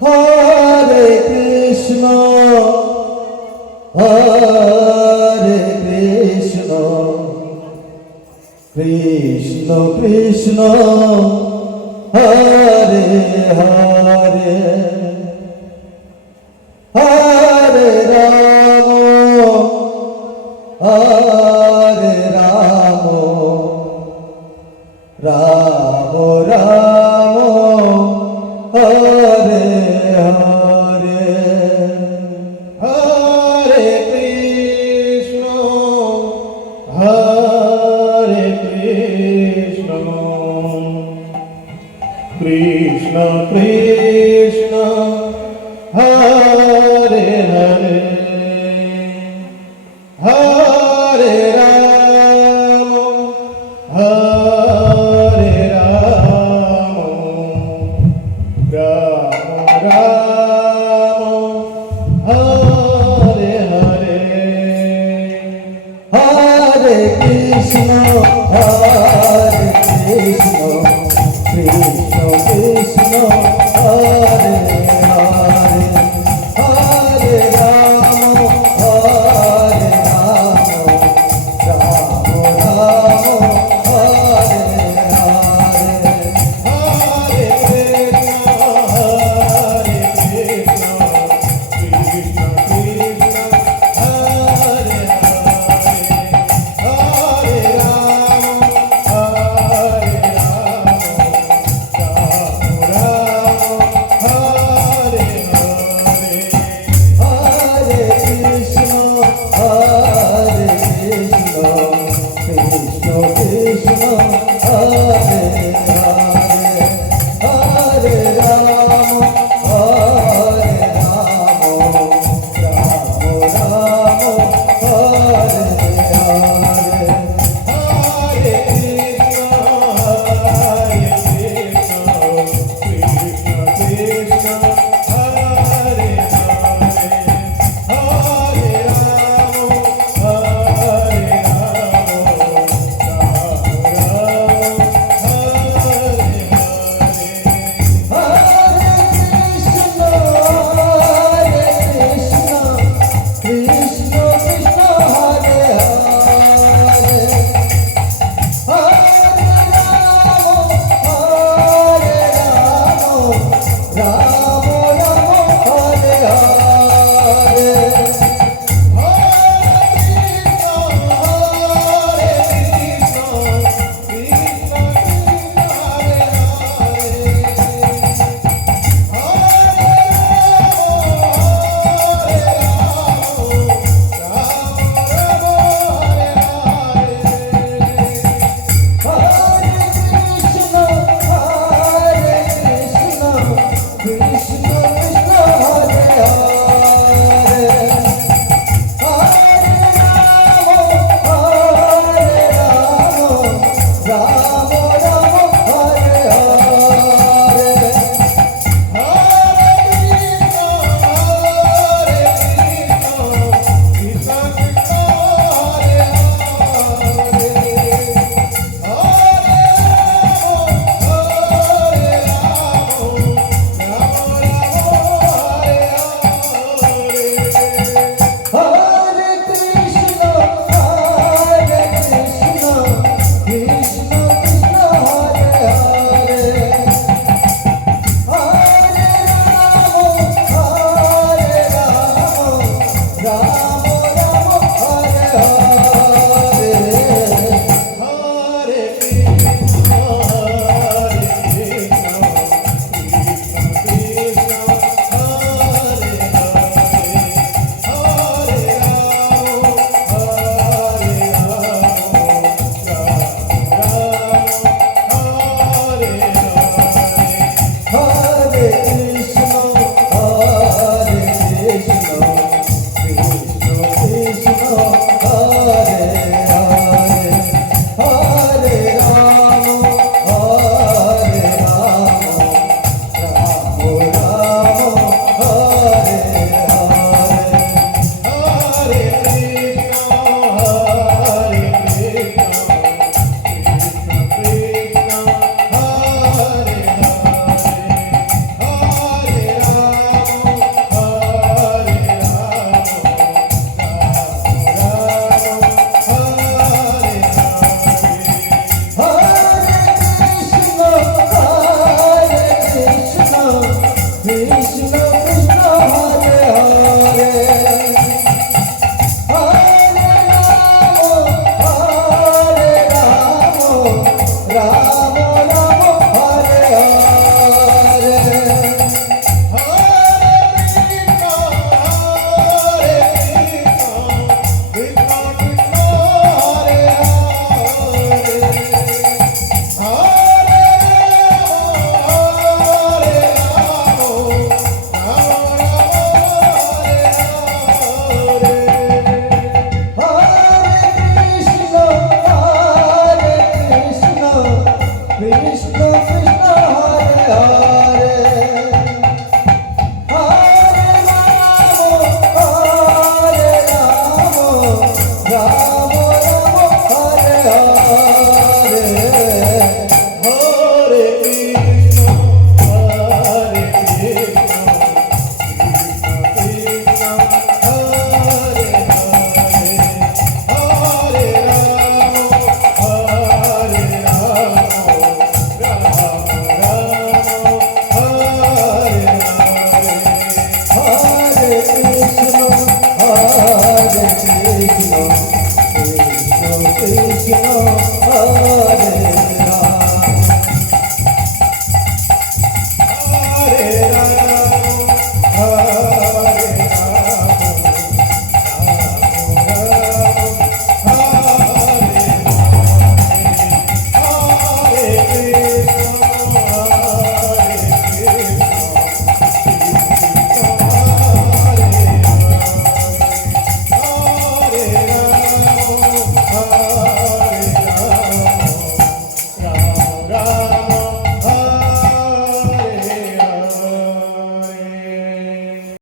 Hare Krishna, Hare Krishna, Krishna Krishna, Hare Hare, Hare Rama, Hare Rama, Rama Rama, Hare Hare, Hare Krishna, Hare Krishna, Krishna Krishna, Hare Hare, Hare Rama, Hare Rama, Rama Rama, Hare Hare, Hare Krishna, Hare Krishna, Krishna Krishna, Hare Hare, Hare Rama, Hare Rama, Rama Rama, Hare Hare, Hare Krishna, Hare Krishna, Krishna Krishna, Hare Hare, Hare Rama, Hare Rama, Rama Rama, Hare Hare, Hare Krishna, Hare Krishna, Krishna Krishna, Hare Hare, Hare Rama, Hare Rama, Rama Rama, Hare Hare, Hare Krishna, Hare Krishna, Krishna Krishna, Hare Hare, Hare Rama, Hare Krishna Krishna Hare